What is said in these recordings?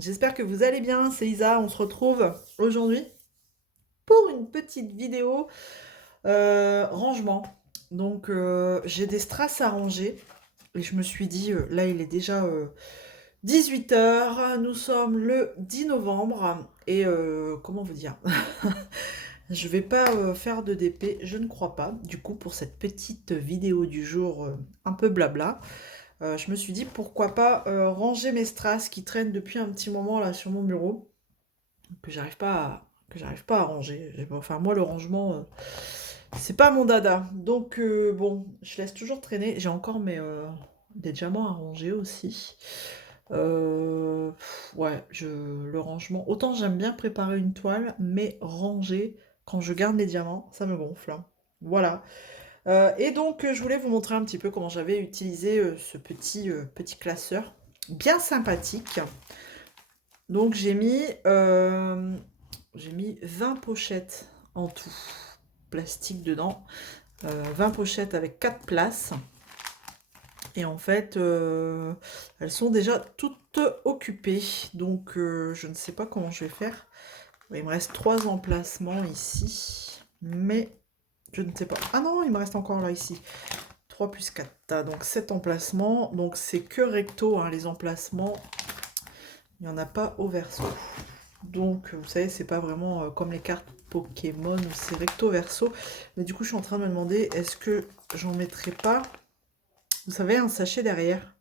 J'espère que vous allez bien, c'est Isa, on se retrouve aujourd'hui pour une petite vidéo rangement. Donc j'ai des strass à ranger et je me suis dit, là il est déjà 18 h, nous sommes le 10 novembre et comment vous dire, je vais pas faire de DP, je ne crois pas. Du coup pour cette petite vidéo du jour un peu blabla, je me suis dit pourquoi pas ranger mes strass qui traînent depuis un petit moment là sur mon bureau, que j'arrive pas à ranger. Enfin moi le rangement c'est pas mon dada. Donc bon, je laisse toujours traîner. J'ai encore des diamants à ranger aussi. Ouais, le rangement. Autant j'aime bien préparer une toile, mais ranger quand je garde les diamants, ça me gonfle, hein. Voilà. Et donc je voulais vous montrer un petit peu comment j'avais utilisé ce petit classeur bien sympathique. Donc j'ai mis 20 pochettes en tout, plastique dedans, 20 pochettes avec 4 places. Et en fait, elles sont déjà toutes occupées. Donc je ne sais pas comment je vais faire. Il me reste 3 emplacements ici. Mais je ne sais pas. Ah non, il me reste encore là ici. 3 plus 4. Donc 7 emplacements. Donc c'est que recto, hein, les emplacements. Il n'y en a pas au verso. Donc, vous savez, c'est pas vraiment comme les cartes Pokémon où c'est recto verso. Mais du coup, je suis en train de me demander, est-ce que j'en mettrai pas, vous savez, un sachet derrière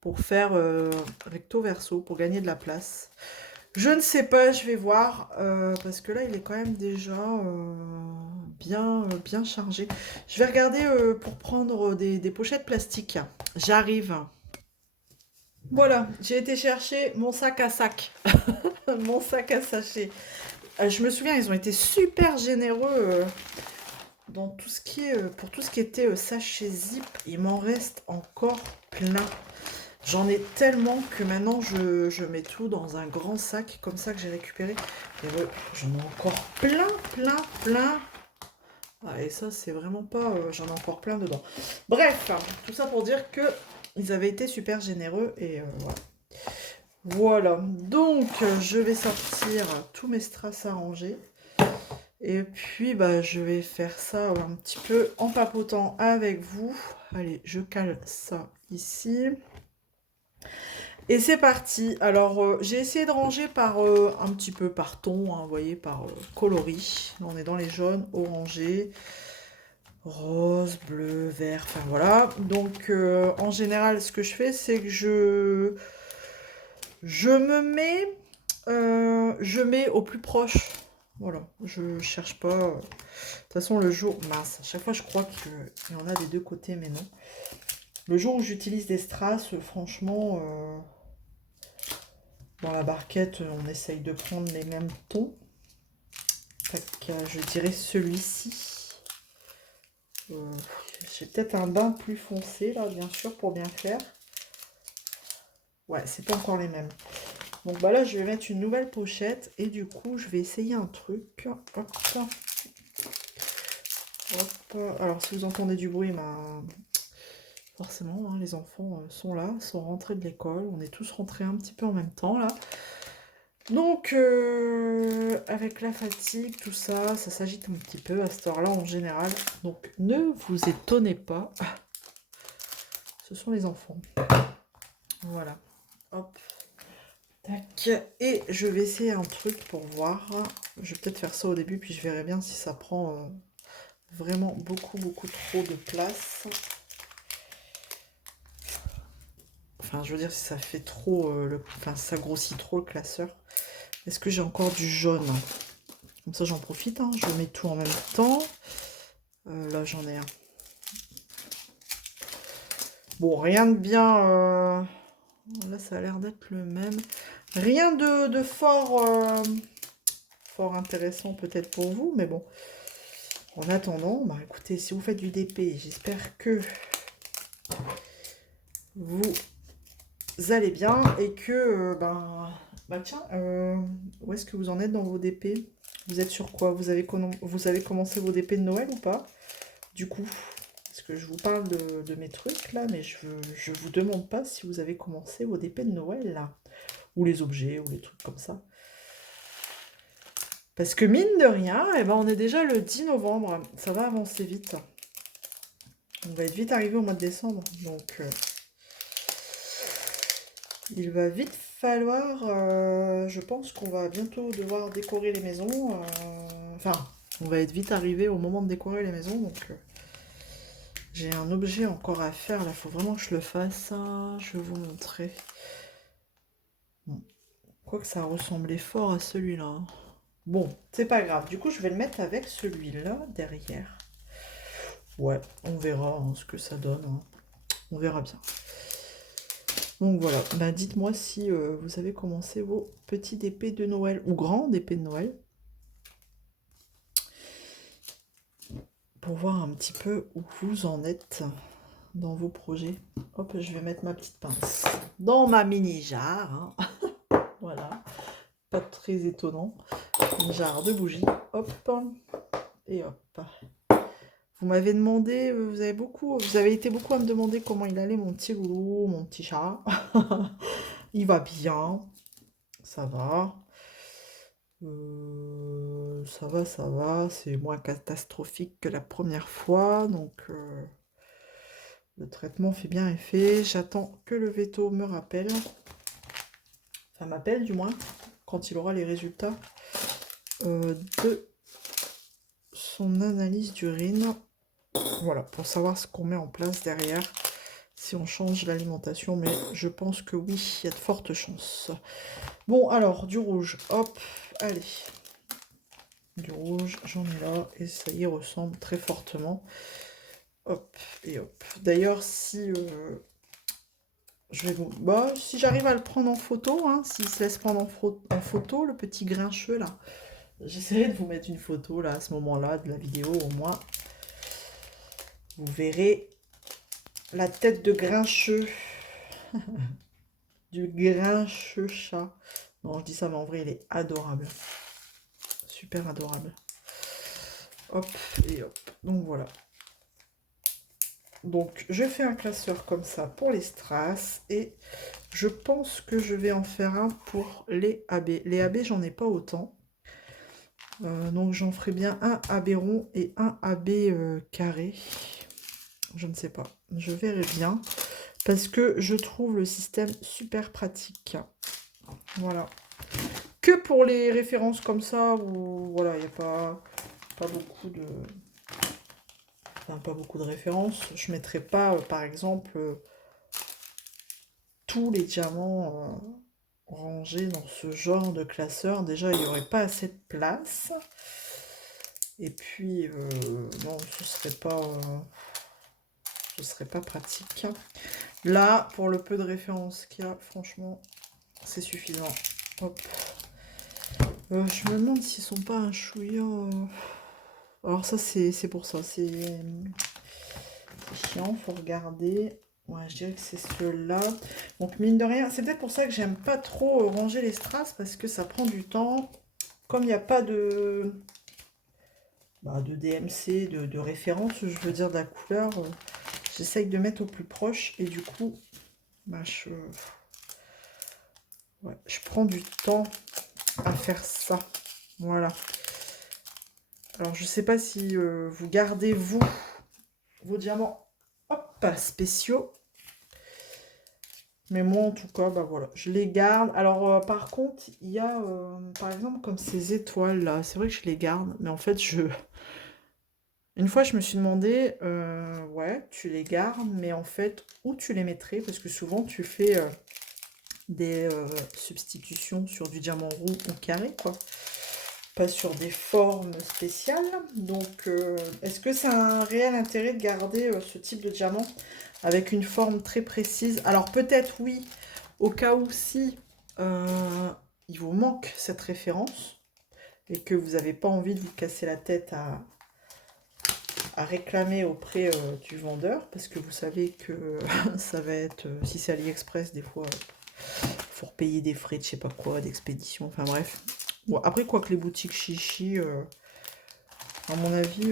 pour faire recto verso, pour gagner de la place. Je ne sais pas, je vais voir, parce que là, il est quand même déjà bien chargé. Je vais regarder pour prendre des pochettes plastiques. J'arrive. Voilà, j'ai été chercher mon sac à sac. Mon sac à sachet. Je me souviens, ils ont été super généreux dans tout ce qui est, pour tout ce qui était sachet zip. Il m'en reste encore plein. J'en ai tellement que maintenant je mets tout dans un grand sac comme ça que j'ai récupéré. Et j'en ai encore plein. Ah, et ça, c'est vraiment pas. J'en ai encore plein dedans. Bref, tout ça pour dire que ils avaient été super généreux et voilà. Voilà, donc je vais sortir tous mes strass à ranger. Et puis bah, je vais faire ça un petit peu en papotant avec vous. Allez, je cale ça ici. Et c'est parti. Alors j'ai essayé de ranger par un petit peu par ton, hein, vous voyez, par coloris. Là, on est dans les jaunes, orangés, rose, bleu, vert, enfin voilà. Donc en général, ce que je fais, c'est que je mets au plus proche. Voilà, je cherche pas. De toute façon, le jour, mince, à chaque fois je crois qu'il y en a des deux côtés, mais non. Le jour où j'utilise des strass, franchement, dans la barquette, on essaye de prendre les mêmes tons. Tac, je dirais celui-ci. J'ai peut-être un bain plus foncé, là, bien sûr, pour bien faire. Ouais, c'est pas encore les mêmes. Donc bah là, je vais mettre une nouvelle pochette et du coup, je vais essayer un truc. Hop, hop. Alors, si vous entendez du bruit, bah, forcément, hein, les enfants sont là, sont rentrés de l'école. On est tous rentrés un petit peu en même temps, là. Donc, avec la fatigue, tout ça, ça s'agite un petit peu à cette heure-là en général. Donc, ne vous étonnez pas. Ce sont les enfants. Voilà. Hop. Tac. Et je vais essayer un truc pour voir. Je vais peut-être faire ça au début, puis je verrai bien si ça prend vraiment beaucoup trop de place. Enfin, je veux dire, si ça fait trop, enfin, ça grossit trop le classeur. Est-ce que j'ai encore du jaune? Comme ça, j'en profite, hein. Je mets tout en même temps. Là, j'en ai un. Bon, rien de bien... Là, ça a l'air d'être le même. Rien de fort intéressant peut-être pour vous, mais bon. En attendant, bah écoutez, si vous faites du DP, j'espère que vous allez bien et que, bah tiens, où est-ce que vous en êtes dans vos DP? Vous êtes sur quoi? Vous avez commencé vos DP de Noël ou pas? Du coup, parce que je vous parle de mes trucs là, mais je vous demande pas si vous avez commencé vos DP de Noël là. ou les objets, ou les trucs comme ça. Parce que mine de rien, eh ben, on est déjà le 10 novembre. Ça va avancer vite. On va être vite arrivé au mois de décembre. Donc, il va vite falloir... je pense qu'on va bientôt devoir décorer les maisons. Enfin, on va être vite arrivé au moment de décorer les maisons. Donc, j'ai un objet encore à faire. Là, il faut vraiment que je le fasse. Je vais vous montrer. Bon. Quoique ça ressemblait fort à celui-là. Bon, c'est pas grave. Du coup, je vais le mettre avec celui-là derrière. Ouais, on verra ce que ça donne. On verra bien. Donc voilà, bah, dites-moi si vous avez commencé vos petites épées de Noël ou grandes épées de Noël. Pour voir un petit peu où vous en êtes dans vos projets. Hop, je vais mettre ma petite pince dans ma mini jarre. Voilà, pas très étonnant. Une jarre de bougies. Hop, et hop. Vous m'avez demandé, vous avez été beaucoup à me demander comment il allait mon petit loulou, mon petit chat. Il va bien, ça va. Ça va, c'est moins catastrophique que la première fois, donc le traitement fait bien effet. J'attends que le veto me rappelle, enfin m'appelle du moins, quand il aura les résultats de son analyse d'urine. Voilà, pour savoir ce qu'on met en place derrière, si on change l'alimentation, mais je pense que oui, il y a de fortes chances. Bon, alors, du rouge, hop, allez. Du rouge, j'en ai là, et ça y ressemble très fortement. Hop, et hop. D'ailleurs, si je vais vous... Bah, si j'arrive à le prendre en photo, s'il se laisse prendre en photo, le petit grincheux, là, j'essaierai de vous mettre une photo, là, à ce moment-là, de la vidéo, au moins. Vous verrez la tête de grincheux. Du grincheux chat. Non, je dis ça, mais en vrai, il est adorable. Super adorable. Hop, et hop. Donc, voilà. Donc, je fais un classeur comme ça pour les strass. Et je pense que je vais en faire un pour les AB. Les AB, j'en ai pas autant. Donc, j'en ferai bien un AB rond et un AB carré. Je ne sais pas. Je verrai bien. Parce que je trouve le système super pratique. Voilà. Que pour les références comme ça, où voilà, il n'y a pas beaucoup de... Enfin, pas beaucoup de références. Je ne mettrai pas, par exemple, tous les diamants rangés dans ce genre de classeur. Déjà, il n'y aurait pas assez de place. Et puis, non, ce serait pas pratique. Là, pour le peu de références qu'il y a, franchement, c'est suffisant. Hop. Je me demande s'ils sont pas un chouïa... Alors ça, c'est pour ça. C'est chiant, faut regarder. Ouais, je dirais que c'est ceux-là. Donc, mine de rien, c'est peut-être pour ça que j'aime pas trop ranger les strass, parce que ça prend du temps. Comme il n'y a pas de... de DMC, de référence, je veux dire, de la couleur, j'essaye de mettre au plus proche. Et du coup, je prends du temps à faire ça. Voilà. Alors, je sais pas si vous gardez, vous, vos diamants spéciaux. Mais moi, en tout cas, bah voilà, je les garde. Alors, par contre, il y a, par exemple, comme ces étoiles-là. C'est vrai que je les garde, mais en fait, une fois, je me suis demandé, ouais, tu les gardes, mais en fait, où tu les mettrais? Parce que souvent, tu fais des substitutions sur du diamant rond ou carré, quoi. Pas sur des formes spéciales. Donc, est-ce que ça a un réel intérêt de garder ce type de diamant avec une forme très précise? Alors, peut-être oui, au cas où si il vous manque cette référence et que vous n'avez pas envie de vous casser la tête à réclamer auprès du vendeur, parce que vous savez que ça va être, si c'est AliExpress, des fois, il faut repayer des frais de je sais pas quoi, d'expédition, enfin bref. Bon, après, quoi que les boutiques chichi, à mon avis,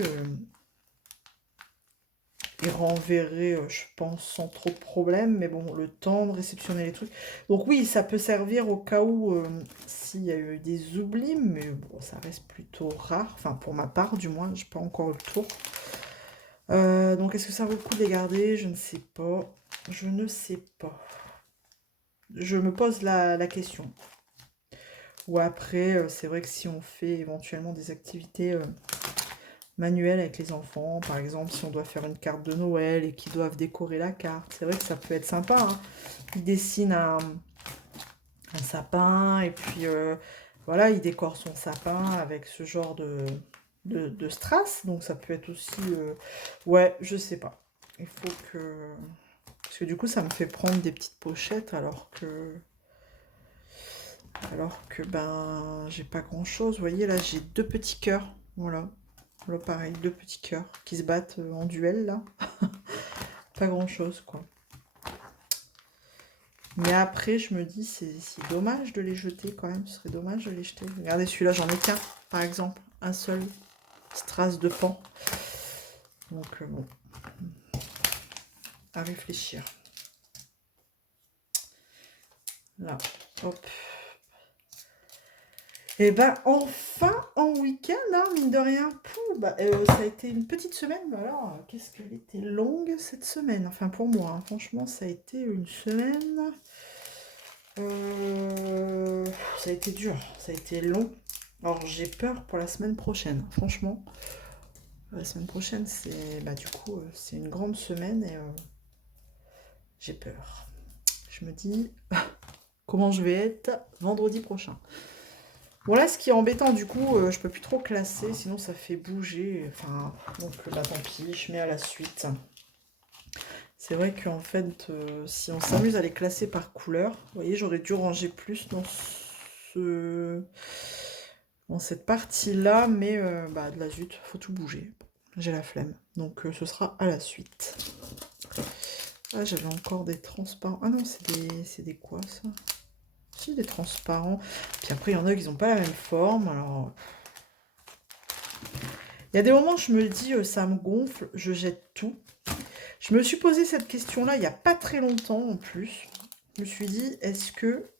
ils renverraient, je pense, sans trop de problème. Mais bon, le temps de réceptionner les trucs. Donc oui, ça peut servir au cas où s'il y a eu des oublis, mais bon, ça reste plutôt rare. Enfin, pour ma part, du moins, j'ai pas encore eu le tour. Donc, est-ce que ça vaut le coup de les garder? Je ne sais pas. Je ne sais pas. Je me pose la question. Ou après, c'est vrai que si on fait éventuellement des activités manuelles avec les enfants, par exemple, si on doit faire une carte de Noël et qu'ils doivent décorer la carte, c'est vrai que ça peut être sympa, hein. Ils dessinent un sapin et puis voilà, il décore son sapin avec ce genre de strass. Donc ça peut être aussi... ouais, je sais pas. Il faut que... Parce que du coup, ça me fait prendre des petites pochettes alors que... ben, j'ai pas grand-chose. Vous voyez, là, j'ai 2 petits cœurs. Voilà. Là, pareil, 2 petits cœurs qui se battent en duel, là. Pas grand-chose, quoi. Mais après, je me dis, c'est dommage de les jeter, quand même. Ce serait dommage de les jeter. Regardez, celui-là, j'en ai qu'un, par exemple. Un seul strass de pan. Donc, bon. À réfléchir. Là, hop. Et ben enfin en week-end, hein, mine de rien, pouh, bah, ça a été une petite semaine, mais alors qu'est-ce qu'elle était longue cette semaine, enfin pour moi, hein, franchement ça a été une semaine, ça a été dur, ça a été long, alors j'ai peur pour la semaine prochaine, franchement, la semaine prochaine c'est, bah du coup c'est une grande semaine et j'ai peur, je me dis comment je vais être vendredi prochain. Voilà ce qui est embêtant, du coup, je peux plus trop classer, sinon ça fait bouger. Enfin, donc bah tant pis, je mets à la suite. C'est vrai qu'en fait, si on s'amuse à les classer par couleur, vous voyez, j'aurais dû ranger plus dans cette partie-là, mais bah de la zut, faut tout bouger. J'ai la flemme, donc ce sera à la suite. Ah, j'avais encore des transparents. Ah non, c'est des quoi ça? Si, des transparents. Puis après, il y en a qui n'ont pas la même forme. Alors, il y a des moments où je me dis, ça me gonfle, je jette tout. Je me suis posé cette question-là il n'y a pas très longtemps en plus. Je me suis dit, est-ce que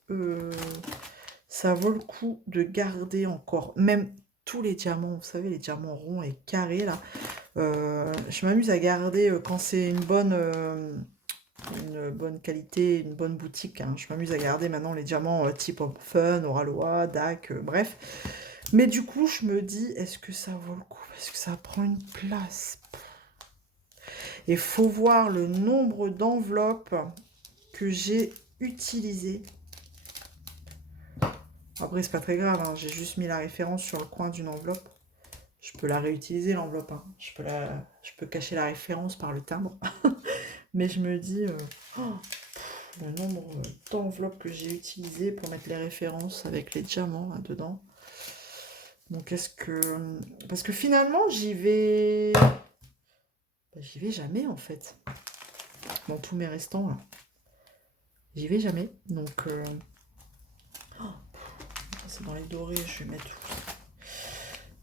ça vaut le coup de garder encore, même tous les diamants, vous savez, les diamants ronds et carrés là. Je m'amuse à garder quand c'est une bonne qualité, une bonne boutique, hein. Je m'amuse à garder maintenant les diamants type Fun, Oralois, DAC, bref. Mais du coup, je me dis, est-ce que ça vaut le coup? Est-ce que ça prend une place? Et faut voir le nombre d'enveloppes que j'ai utilisées. Après, c'est pas très grave, hein. J'ai juste mis la référence sur le coin d'une enveloppe. Je peux la réutiliser, l'enveloppe, hein. Je peux cacher la référence par le timbre. Mais je me dis, le nombre d'enveloppes que j'ai utilisées pour mettre les références avec les diamants là, dedans. Donc, est-ce que... Parce que finalement, j'y vais... Bah, j'y vais jamais, en fait. Dans tous mes restants, là. J'y vais jamais. Donc, c'est dans les dorés, je vais mettre tout.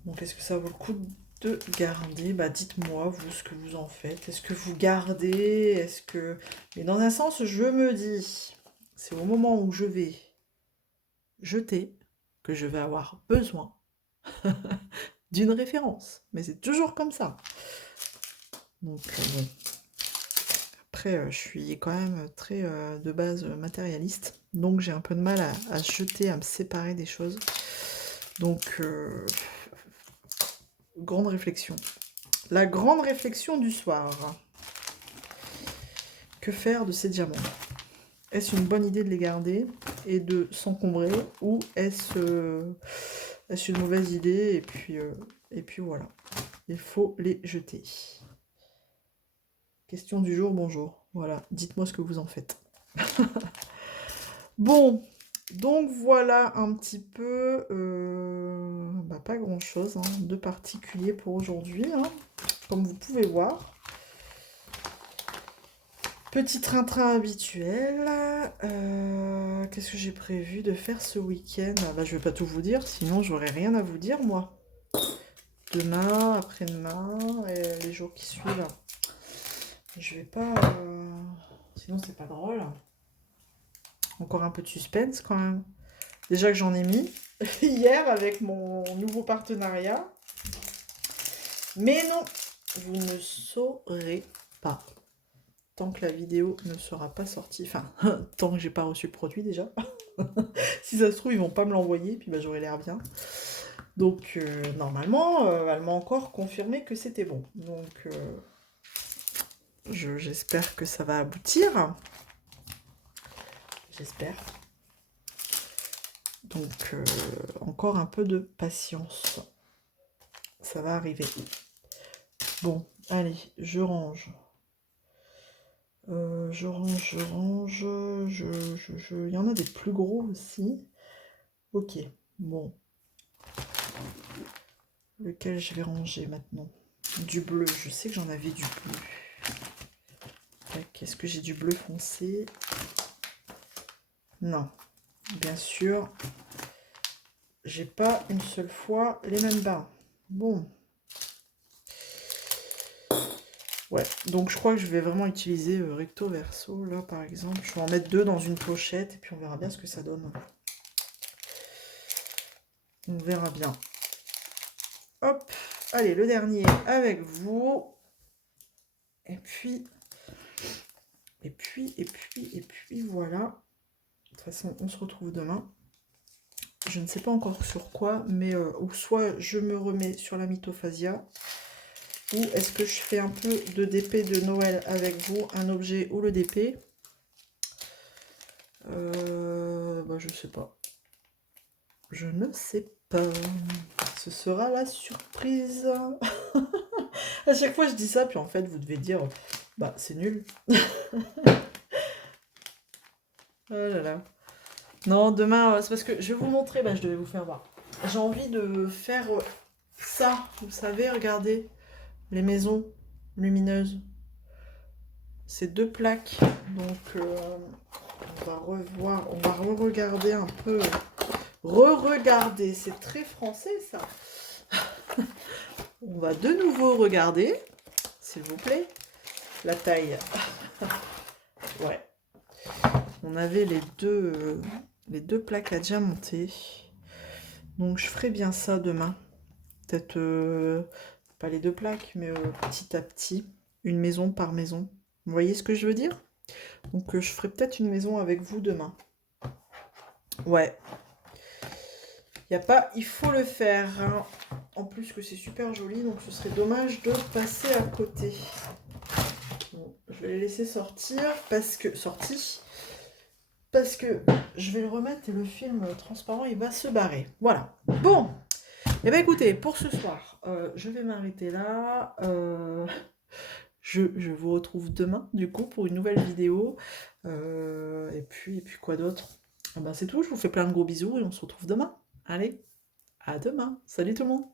Donc, est-ce que ça vaut le coup de garder? Bah, dites-moi, vous, ce que vous en faites. Est-ce que vous gardez? Est-ce que... Mais dans un sens, je me dis, c'est au moment où je vais jeter que je vais avoir besoin d'une référence. Mais c'est toujours comme ça. Donc, bon. Après, je suis quand même très de base matérialiste. Donc, j'ai un peu de mal à jeter, à me séparer des choses. Donc, grande réflexion. La grande réflexion du soir. Que faire de ces diamants? Est-ce une bonne idée de les garder et de s'encombrer? Ou est-ce une mauvaise idée et puis voilà. Il faut les jeter. Question du jour, bonjour. Voilà, dites-moi ce que vous en faites. Bon, donc voilà un petit peu, bah, pas grand-chose de particulier pour aujourd'hui, hein, comme vous pouvez voir. Petit train-train habituel. Qu'est-ce que j'ai prévu de faire ce week-end? Bah, je vais pas tout vous dire, sinon j'aurai rien à vous dire, moi. Demain, après-demain, et les jours qui suivent. Je vais pas... Sinon, c'est pas drôle. Encore un peu de suspense quand même. Déjà que j'en ai mis hier avec mon nouveau partenariat. Mais non, vous ne saurez pas. Tant que la vidéo ne sera pas sortie. Enfin, tant que j'ai pas reçu le produit déjà. Si ça se trouve, ils vont pas me l'envoyer, puis bah, j'aurai l'air bien. Donc, normalement, elle m'a encore confirmé que c'était bon. Donc, j'espère que ça va aboutir. J'espère. Donc, encore un peu de patience. Ça va arriver. Bon, allez, je range. Je range. Il y en a des plus gros aussi. Ok, bon. Lequel je vais ranger maintenant? Du bleu, je sais que j'en avais du bleu. Est-ce que j'ai du bleu foncé? Non. Bien sûr, j'ai pas une seule fois les mêmes bains. Bon. Ouais, donc je crois que je vais vraiment utiliser recto verso, là par exemple. Je vais en mettre 2 dans une pochette et puis on verra bien ce que ça donne. On verra bien. Hop, allez, le dernier avec vous. Et puis voilà. De toute façon, on se retrouve demain. Je ne sais pas encore sur quoi, mais ou soit je me remets sur la mythophasia, ou est-ce que je fais un peu de DP de Noël avec vous, un objet ou le DP. Bah, je sais pas. Je ne sais pas. Ce sera la surprise. À chaque fois, je dis ça, puis en fait, vous devez dire, bah, c'est nul. Oh là là. Non, demain, c'est parce que je vais vous montrer, bah, je devais vous faire voir. J'ai envie de faire ça, vous savez, regardez, les maisons lumineuses. Ces 2 plaques, donc on va revoir, on va re-regarder un peu. Re-regarder, c'est très français ça. On va de nouveau regarder, s'il vous plaît, la taille. Ouais. On avait les deux plaques à déjà monter. Donc je ferai bien ça demain. Peut-être pas les 2 plaques, mais petit à petit, une maison par maison. Vous voyez ce que je veux dire? Donc je ferai peut-être une maison avec vous demain. Ouais. Y a pas, il faut le faire. Hein. En plus que c'est super joli, donc ce serait dommage de passer à côté. Bon, je vais les laisser sortir parce que je vais le remettre et le film transparent il va se barrer. Voilà. Bon. Et bien écoutez, pour ce soir, je vais m'arrêter là. Je vous retrouve demain du coup pour une nouvelle vidéo. Et puis quoi d'autre? Ah ben, c'est tout. Je vous fais plein de gros bisous et on se retrouve demain. Allez. À demain. Salut tout le monde.